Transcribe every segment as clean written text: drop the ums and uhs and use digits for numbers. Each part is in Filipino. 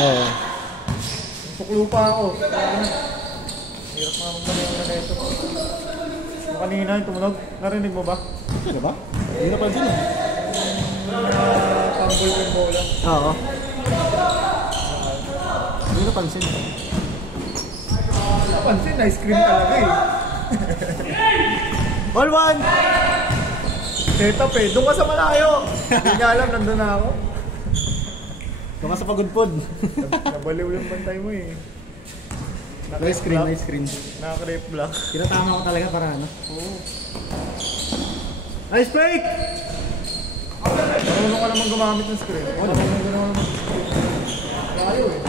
Oo. Tuklo pa ako. Hirap nga magmanayin na ito. Kanina yung tumunog. Narinig mo ba? Ano ba? Hindi napansin eh. Tambol yung bola. Oo. Hindi napansin. Napansin, ice cream talaga eh. All one! Setup eh. Doon ka sa malayo. Hindi niya alam, nandun na ako. Doon ka sa pagudpod. Nabaliw yung bantay mo eh. Nice screen, nice screen. Naka-crepe block. Tinatama ko talaga para ano. Oo. Nice break! Marunong ka naman gumamit ng screen. Oo, Marunong ka naman Layo eh.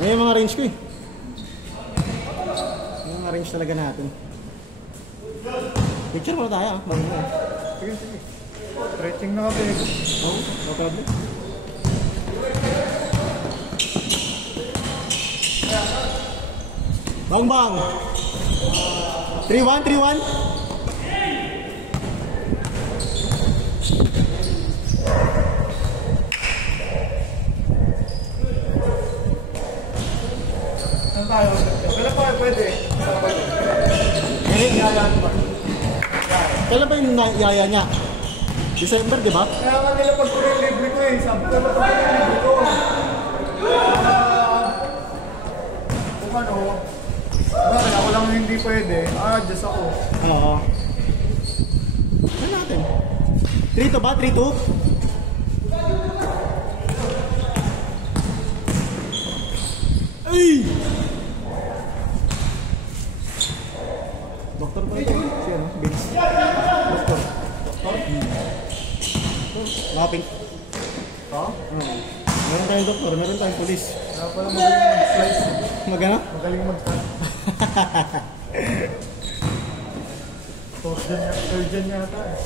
May mga range ko eh. May mga range talaga natin. Picture muna tayo ah. Bago mo eh. Sige, sige. Stretching na ka pego. Oo, no problem. Bang bang! 3-1, 3-1. Saan tayo? Kailan pa pwede? Kailan ba yung yaya niya? December, di ba? Kaya nga nila pag libre ko eh. Sabi ko na pag libre ko. Kung ano, bakit ako lang hindi pwede, adjust ako. Oo. Ano natin? 3-2 ba? 3-2? Ay! Doktor pa ito. Si ano? Vince. Doktor. Doktor? Mapping. Ha? Meron tayong doktor, meron tayong polis. Kaya pala magaling mag-slice. Magana? Magaling mag-slice. Surgeon yata eh.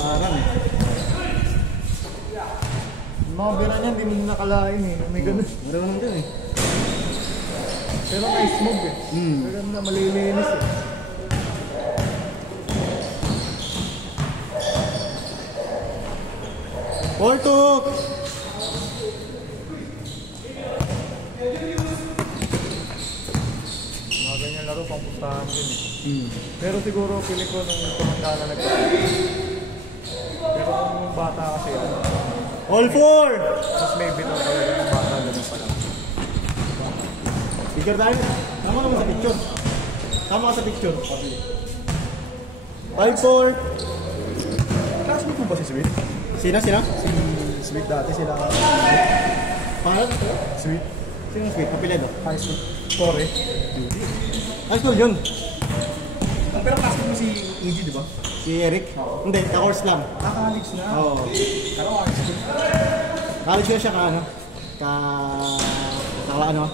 Parang. Yung mga bira niya, hindi mo nakalain eh. May ganun. Meron naman din eh. Pero may smoke eh. Pero na malilinis eh. Porto! Mga ganyan laro, pang pustahan din eh. Pero siguro, pili ko nung tumanda na nagkakaroon. Pero kung bata kasi, All four! mas may bitaw talaga yung bata ganun pala. Picture tayo. Tama naman sa picture. Tama ka sa picture. 5-4. Classmate mo ba si Sweet? Sino? Si Sweet dati sila. Pangalan? Sweet? Sino sweet? Apelido? High school. Tore. High school yun. Pero classmate mo si EG, di ba? Si Eric? Hindi, ka-course lang. College na. Oo. Pero high school. College na siya ka ano?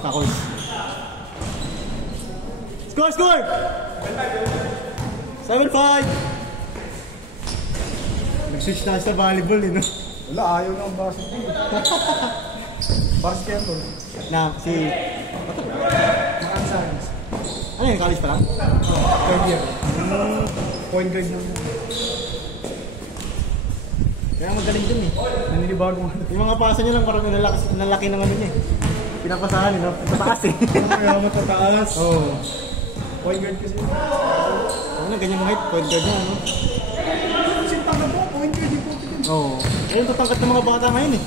Ka-course. Score! Score! 7-5! Nag-switch na sa volleyball eh, no? Wala, ayaw na ang basketball. Basketball. Na, si... Mga science. Ano yun, college pa lang? Third year. Point guard naman. Kaya magaling dun eh. Naninibago nga. Yung mga pasa niya lang parang nalaki ng ano niya eh. Pinapasahan eh, no? Sa taas eh. Kaya matataas. Oo. Point guard kasi. Ano na, ganyang height, point guard niya, ano? Sintang na po, point guard yung puti din. Oo. Ayun, tatangkat ng mga bata ngayon eh.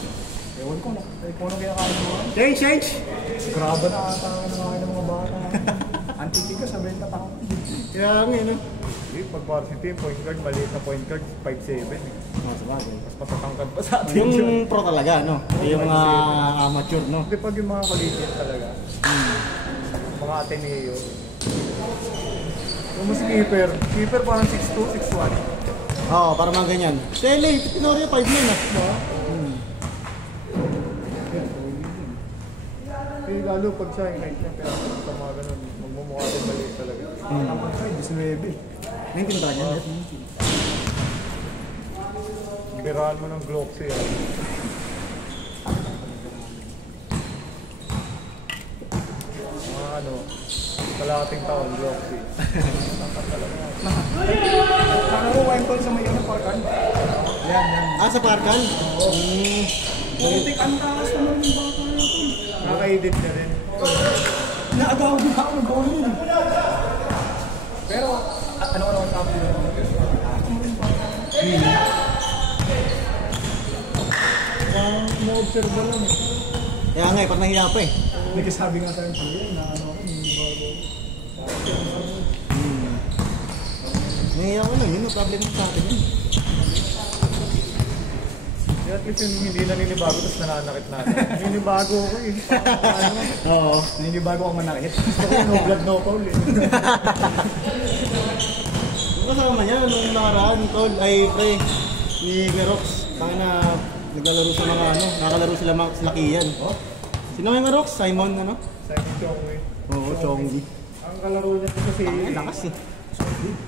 Ewan ko na. Kung ano kaya kaya mo. Change, change! Graba na ata ng mga bata. Antitika sa benta pa. Kaya nga yun eh. Pag varsity, point guard, maliit na point guard, 5'7". Oo, sabagay. Mas matatangkad pa sa atin Yung yun. pro talaga, no? Yung amateur, no? Hindi pag yung mga collegiate talaga. Mga Ateneo. Yung mas keeper parang 6'2", 6'1". Oo, para mga ganyan. Tele, Tenorio 5'9" ah. Eh, lalo pag siya yung height niya, pero sa mga ganun, magmumukha din maliit talaga. Naman siya, 19. 19 ba yan? Birahan mo ng Glock siya. Mga ano, kalahating taon, Glock siya. Nakakaroon ko sa may ano, parkan. Yan. Ah, sa Parkan? Politik, ang taas naman yung bata na ito. Nakaka-edit ka rin. Naagaw din ako ng goal yun. Pero, ano ang sabi nila? Na-observe mo lang eh. Kaya nga eh, pag nahiya pa eh. Nagkasabi nga sa akin, na ano ako, hindi bago. Nahiya ko lang, yun ang problem mo sa akin yun. Kaya at least yung hindi naninibago, tapos nananakit natin. Naninibago ako eh. Oo. Naninibago ako manakit. Gusto ko no blood, no foul eh. Kasama niya, nung nakaraan, tol, ay pre, ni Merox. Tanga na, naglalaro sa mga ano, nakalaro sila sila Kian. Oh? Sino yung Merox? Simon, ano? Simon Chongwei. Oo, Chonggi. Ang kalaro niya kasi... Ang lakas eh.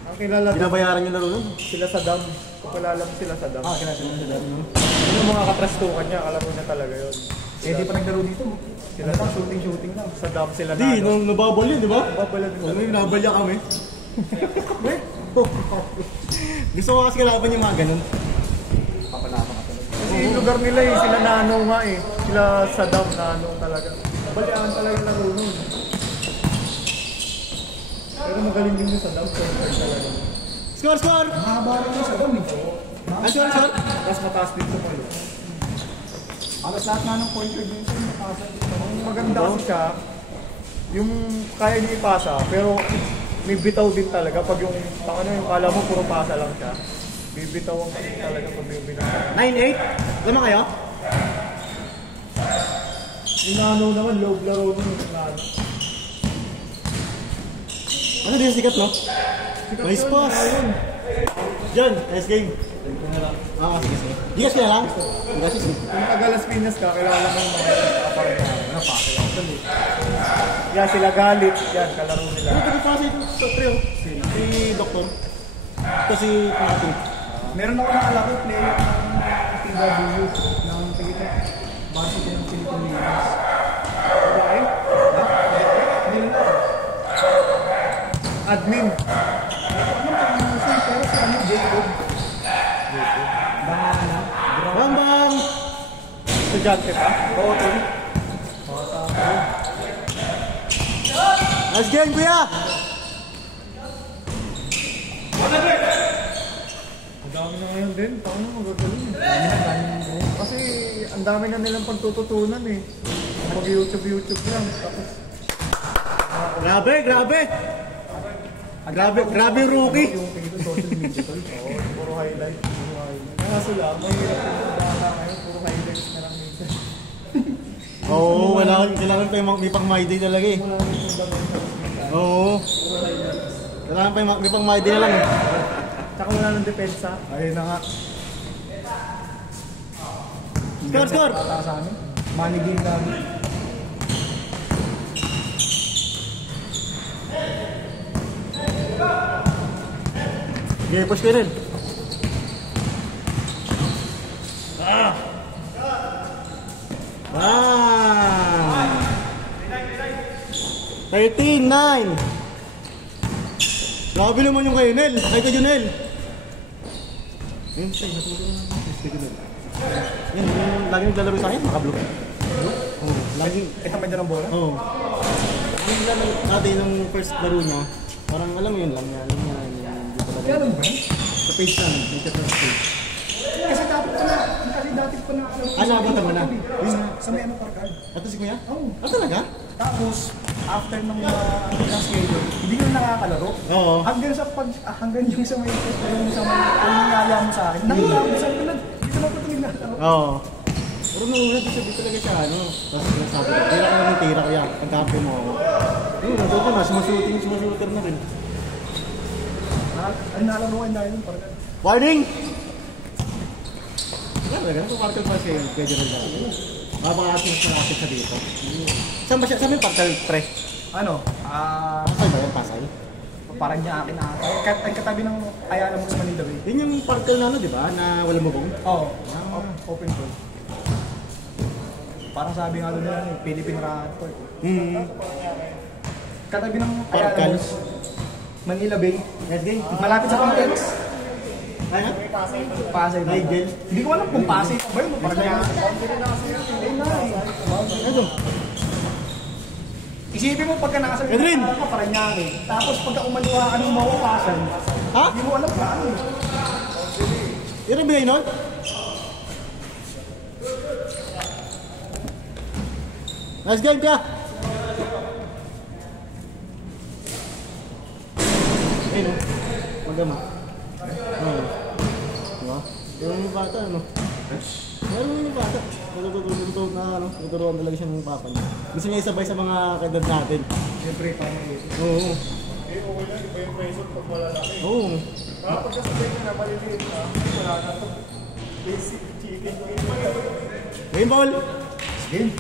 Ang kilala Binabayaran yung laro nun. sila sa dam. Kung kilala mo sila sa dam. Kilala sila sa dam, no? Yun yung mga katrastukan niya, kalaro niya talaga yun. Eh, di pa naglaro dito. Sila lang shooting lang. Sa dam sila Di, nung nababal yun, di ba? Babala din Ano yung nabalya kami? Gusto ko kasi kalaban yung mga ganun. Papalaban ka talaga. Kasi yung lugar nila eh, sila nano nga eh. Sila sa dam nano talaga. Balyaan talaga yung laro nun. Pero magaling din yung sa dam. Talaga. Score, score! Mahaba rin yung sa dam eh. Score, score! Tapos mataas din ito kayo. Alas lahat nga ng point guard yun sa napasa. Ang maganda kasi siya, yung kaya niya ipasa, pero may bitaw din talaga pag yung, ano yung kala mo puro pasa lang siya. Bibitawan ka din talaga pag may bitaw. 9-8? Lama kayo? Yung nano naman, loob laro nun yung nano. Ano din sikat, no? Nice pass! John, nice game. Sige, sige. Gigas kaya lang? Gigas is Kung taga-Las Piñas ka, kilala mo yung mga aparat na napasa lang. Yan, sila galit. Yan, kalaro nila. Ano taga-pasa ito sa trio? Si Doktor. Ito si Pinating. Meron ako nakalaki player ng PW ng tigita. Base din ng Pilipinas. Okay? Hindi na. Admin. Ano pangalan siya? Pero si ano, Jacob. Bangana. Bang bang! Estudyante pa? Oo, tol. Nice game, kuya! Ang dami na ngayon din. Paano magagaling? Kasi ang dami na nilang pagtututunan eh. Mag-YouTube lang. Tapos Grabe, grabe! Grabe yung rookie! yung social media tol. Oo, puro highlight. Kaso lang, may bata ngayon, puro highlights na lang minsan. Oo, kailangan pa yung may pang my day talaga eh. Wala rin yung bagay sa minsan. Oo. Kailangan pa yung may pang my day na lang eh. Tsaka wala ng depensa. Ayun na nga. Score, score! Bata sa amin. Money game lagi. Okay, push ko rin. Ah! 13-9! Grabe naman yung kay Nel. Kay Junel. Ayun, say, natulog na. Yan, yung lagi naglalaro sa akin, maka-block. Oo, lagi. Kita man dyan ang bola? Oo. Yung naglalaro natin yung first laro niya, parang alam mo yun lang yan. Kaya lang ba? Sa page lang, may chat na sa page. Kasi dati pa na. Kasi dati pa na. Nabutan mo na? Sa may ano parkard. Ato si Kuya? Oo. Talaga? Tapos, after ng schedule, hindi ko na nakakalaro. Oo. Hanggang yung sa may nangyaya mo sa akin. Nakita ko sa akin, dito na patuloy na ako. Oo. Pero nung una, di talaga siya, ano. Tapos sinasabi ko, tira ka naman tira ko yan. Pagkampi mo ako. Yun, nandun ko na, sumashooter na rin. Ay, nalaruan dahil yung parkard. Warning! Talaga, nagpaparkal pa siya yung pwede rin lang. Mabaka mas malapit sa dito. Saan ba siya? Saan yung parkal, pre? Ano? Pasay ba yan? Pasay? Parang niya akin na ay katabi ng Ayala mo sa Manila Bay. Yun yung parkal na ano, di ba? Na walang mabong? Oo. Open court. Parang sabi nga doon nila, Philippine Round Court. Katabi ng Ayala Parkal. mo, Manila Bay. Let's go. Malapit sa complex. Ay, ha? Pasay ba? Nigel. Hindi ko alam kung Pasay pa ba yun. Parang kaya. Ito. Isipin mo pagka nasa Edwin! ka Paranaque. Tapos pagka umaliwa ka ng mawapasan, Ha? hindi mo alam paano eh. Yun ang bigay nun? Nice game ka! Ayun o. Magama. Ayun. Diba? Yung bata ano? Meron yung bata. Tuturuan talaga siya ng papa niya. Gusto niya isabay sa mga kadad natin. Siyempre, paano eh. Oo. Eh, okay lang, iba yung presyo pag malalaki. Oo. Kapag kasabay ko na maliliit na, wala na to. Basic chicken. Game ball! Game.